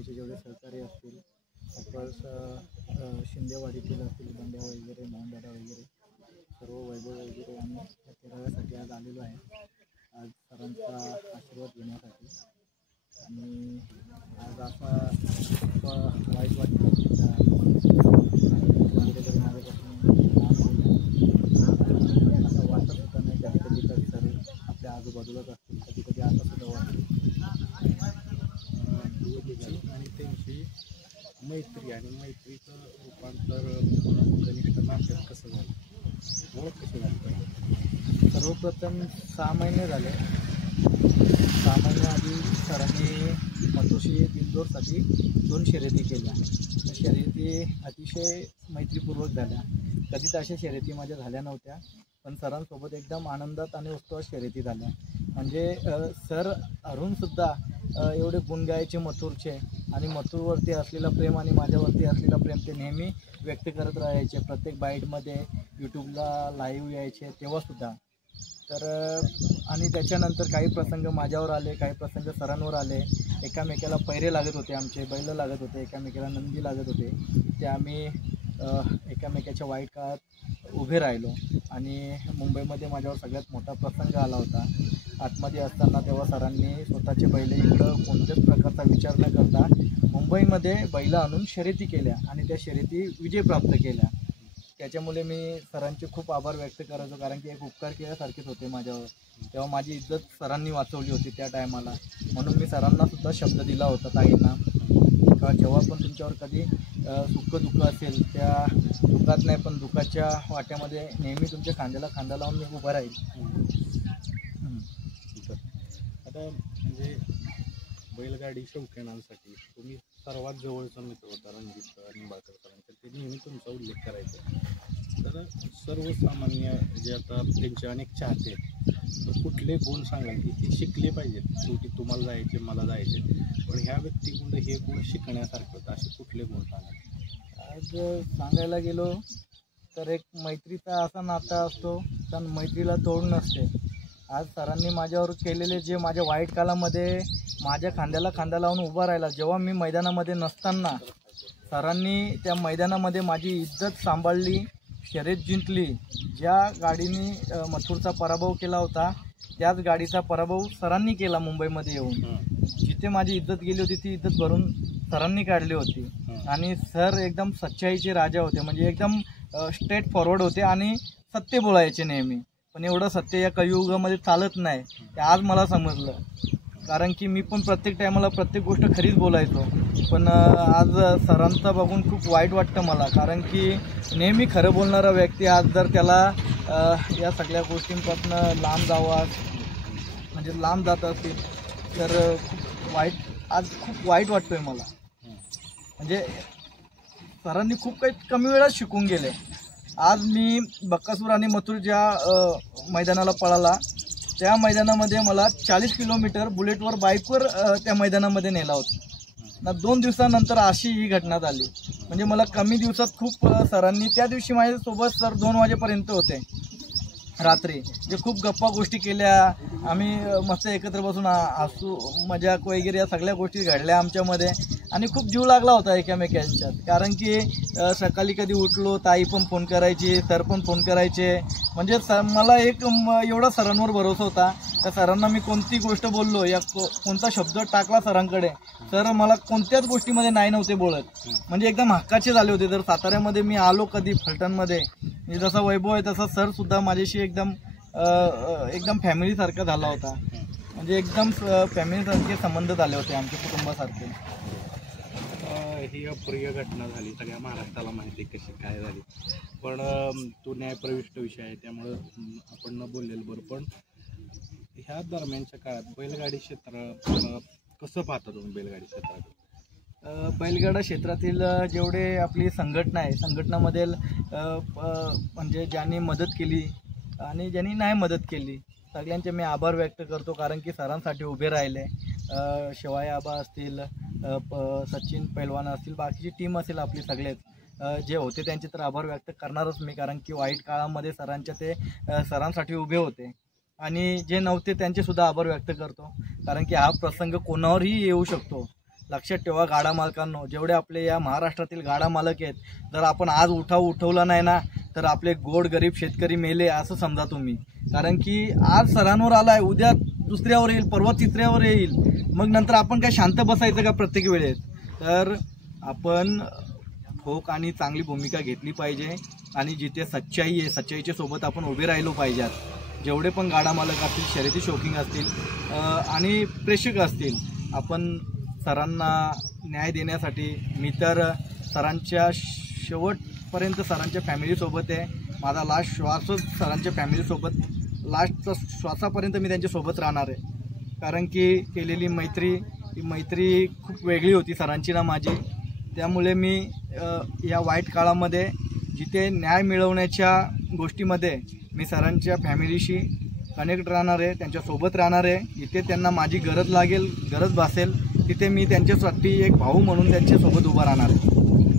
मुंबईचे जेवढे सहकारी असतील, सपोज शिंदेवाडीतील असतील, बंड्या वगैरे, मोहनदादा वगैरे, सर्व वैभव वगैरे आम्ही या तेराव्यासाठी आज आलेलो आहे, आज सरांचा आशीर्वाद घेण्यासाठी. आणि आज असा वाईट वाटतं असं वाटत सुद्धा नाही. कधी कधी तर सर आपल्या आजूबाजूलाच असतील, कधी कधी असं सुद्धा वाटतं. आणि त्यांची मैत्री आणि मैत्रीचं रूपांतर घनिष्ठ नात्यात कसं झालं, ओळख कसं झालं? सर्वप्रथम 6 महिने झाले. 6 महिन्याआधी सरांनी मथुरशी बिंदोरसाठी 2 शर्यती केल्या. त्या शर्यती अतिशय मैत्रीपूर्वक झाल्या. कधीच अशा शर्यती माझ्या झाल्या नव्हत्या, पण सरांसोबत एकदम आनंदात आणि उत्सवात शर्यती झाल्या. म्हणजे सर अरुणसुद्धा एवढे गुण गायचे मथुरचे, आणि मथुरवरती असलेलं प्रेम आणि माझ्यावरती असलेलं प्रेम ते नेहमी व्यक्त करत राहायचे. प्रत्येक बाईटमध्ये यूट्यूबला लाईव्ह यायचे तेव्हासुद्धा. तर आणि त्याच्यानंतर काही प्रसंग माझ्यावर आले, काही प्रसंग सरांवर आले. एकामेकाला पैरे लागत होते, आमचे बैल लागत होते, एकामेकाला नंदी लागत होते. ते आम्ही एकामेकाच्या वाईट काळात उभे राहिलो. आणि मुंबईमध्ये माझ्यावर सगळ्यात मोठा प्रसंग आला होता. आतमध्ये असताना तेव्हा सरांनी स्वतःचे बैल इकडं कोणत्याच प्रकारचा विचार न करता मुंबईमध्ये बैल आणून शर्यती केल्या आणि त्या शर्यती विजय प्राप्त केल्या. त्याच्यामुळे मी सरांचे खूप आभार व्यक्त करायचो, कारण की एक उपकार केल्यासारखेच होते माझ्यावर. तेव्हा माझी इज्जत सरांनी वाचवली होती त्या टायमाला. म्हणून मी सरांनासुद्धा शब्द दिला होता ताईंना, का जेव्हा पण तुमच्यावर कधी सुख दुःख असेल, त्या दुःखात नाही पण दुःखाच्या वाट्यामध्ये नेहमी तुमच्या खांद्याला खांदा लावून मी उभा राहील. आता म्हणजे बैलगाडी शौकीनांसाठी तुम्ही सर्वात जवळचा मित्र होता रणजित निंबाळकर सरांचा, ते नेहमी तुमचा उल्लेख करायचा. तर सर्वसामान्य जे आता त्यांचे अनेक चाहते आहेत, तर कुठले गुण सांगाल की ते शिकले पाहिजेत? शेवटी तुम्हाला जायचे, मला जायचे, पण ह्या व्यक्तीकडून हे गुण शिकण्यासारखं होतं, असे कुठले गुण सांगाल? आज सांगायला गेलो तर एक मैत्रीचा असा नाता असतो, पण मैत्रीला तोड नसते. आज सरांनी माझ्यावर केलेले जे माझ्या वाईट काळामध्ये माझ्या खांद्याला खांदा लावून उभा राहिला, जेव्हा मी मैदानामध्ये नसताना सरांनी त्या मैदानामध्ये माझी इज्जत सांभाळली, शर्यत जिंकली. ज्या गाडीने मथुरचा पराभव केला होता, त्याच गाडीचा पराभव सरांनी केला मुंबईमध्ये येऊन. जिथे माझी इज्जत गेली होती ती इज्जत भरून सरांनी काढली होती. आणि सर एकदम सच्चाईचे राजा होते, म्हणजे एकदम स्ट्रेट फॉरवर्ड होते आणि सत्य बोलायचे नेहमी. पण एवढं सत्य या कलियुगामध्ये चालत नाही, ते आज मला समजलं. कारण की मी पण प्रत्येक टायमाला प्रत्येक गोष्ट खरीच बोलायचो, पण आज सरांचं बघून खूप वाईट वाटतं मला. कारण की नेहमी खरं बोलणारा व्यक्ती आज जर त्याला या सगळ्या गोष्टींपासून लांब जावा, म्हणजे लांब जात असतील, तर खूप वाईट वाटतोय मला. म्हणजे सरांनी खूप काही कमी वेळात शिकून गेले. आज मी बक्कासूर आणि मथुर ज्या मैदानाला पळाला, त्या मैदानामध्ये मला 40 किलोमीटर बुलेटवर बाईकवर त्या मैदानामध्ये नेला होता ना. 2 दिवसानंतर अशी ही घटना झाली. म्हणजे मला कमी दिवसात खूप सरांनी त्या दिवशी माझ्यासोबत सर 2 वाजेपर्यंत होते रात्री, जे खूप गप्पा गोष्टी केल्या आम्ही, मस्त एकत्र बसून हसू मजाक वगैरे या सगळ्या गोष्टी घडल्या आमच्यामध्ये. आणि खूप जीव लागला होता एकमेकांच्यात. कारण की सकाळी कधी उठलो ताई पण फोन करायची, सर पण फोन करायचे. म्हणजे मला एक एवढा सरांवर भरोसा होता, त्या सरांना मी कोणती गोष्ट बोललो या कोणता शब्द टाकला सरांकडे, तर मला कोणत्याच गोष्टीमध्ये नाही नव्हते बोलत. म्हणजे एकदम हक्काचे झाले होते. जर साताऱ्यामध्ये मी आलो कधी फलटणमध्ये, जसा वैभव आहे तसा सरसुद्धा माझ्याशी एकदम फॅमिलीसारखा झाला होता. म्हणजे एकदम फॅमिलीसारखे संबंध झाले होते, आमच्या कुटुंबासारखे. ही अप्रिय घटना झाली, सगळ्या महाराष्ट्राला माहिती कशी काय झाली, पण तो न्यायप्रविष्ट विषय आहे, त्यामुळं आपण न बोललेलं बरं. पण ह्या दरम्यानच्या काळात बैलगाडी क्षेत्र कसं पाहता तुम्ही? बैलगाडी क्षेत्रात बैलगाडा क्षेत्रातील जेवढे आपली संघटना आहे, संघटनामध्ये म्हणजे ज्यांनी मदत केली आणि ज्यांनी नाही मदत केली, सगळ्यांचे मी आभार व्यक्त करतो. कारण की सरांसाठी उभे राहिले. शिवाय आबा असतील, सचिन पैलवान असतील, बाकीची टीम असेल आपली, सगळेच जे होते त्यांचे तर आभार व्यक्त करणारच मी. कारण की वाईट काळामध्ये सरांसाठी उभे होते. आणि जे नव्हते त्यांचे सुद्धा आभार व्यक्त करतो. कारण की हा प्रसंग कोणावरही येऊ शकतो. लक्षात ठेवा गाडा मालकांनो, जेवढे आपले या महाराष्ट्रातील गाडा मालक आहेत, जर आपण आज उठवला नाही ना तर आपले गोड गरीब शेतकरी मेले असं समजा तुम्ही. कारण की आज सरांवर आलाय, उद्या दुसऱ्यावर येईल, परवा तिसऱ्यावर येईल, मग नंतर आपण काय शांत बसायचं का प्रत्येक वेळेस? तर आपण ठोक आणि चांगली भूमिका घेतली पाहिजे आणि जिथे सच्चाई आहे सच्चाईच्या सोबत आपण उभे राहिलो पाहिजेत. जेवढे पण गाडा मालक असतील, शर्यती शौकीन असतील आणि प्रेक्षक असतील, आपण सरांना न्याय देण्यासाठी मी तर सरांच्या शेवटपर्यंत सरांच्या फॅमिलीसोबत आहे. माझा लास्ट श्वासच सरांच्या फॅमिलीसोबत, लास्टचा श्वासापर्यंत मी त्यांच्यासोबत राहणार आहे. कारण की केलेली ही मैत्री खूप वेगळी होती सरांची ना माझी. त्यामुळे मी या वाईट काळामध्ये जिथे न्याय मिळवण्याच्या गोष्टीमध्ये मी सरांच्या फॅमिलीशी कनेक्ट राहणार आहे, त्यांच्यासोबत राहणार आहे. जिथे त्यांना माझी गरज लागेल, गरज भासेल, तिथे मी त्यांच्यासाठी एक भाऊ म्हणून त्यांच्यासोबत उभा राहणार आहे.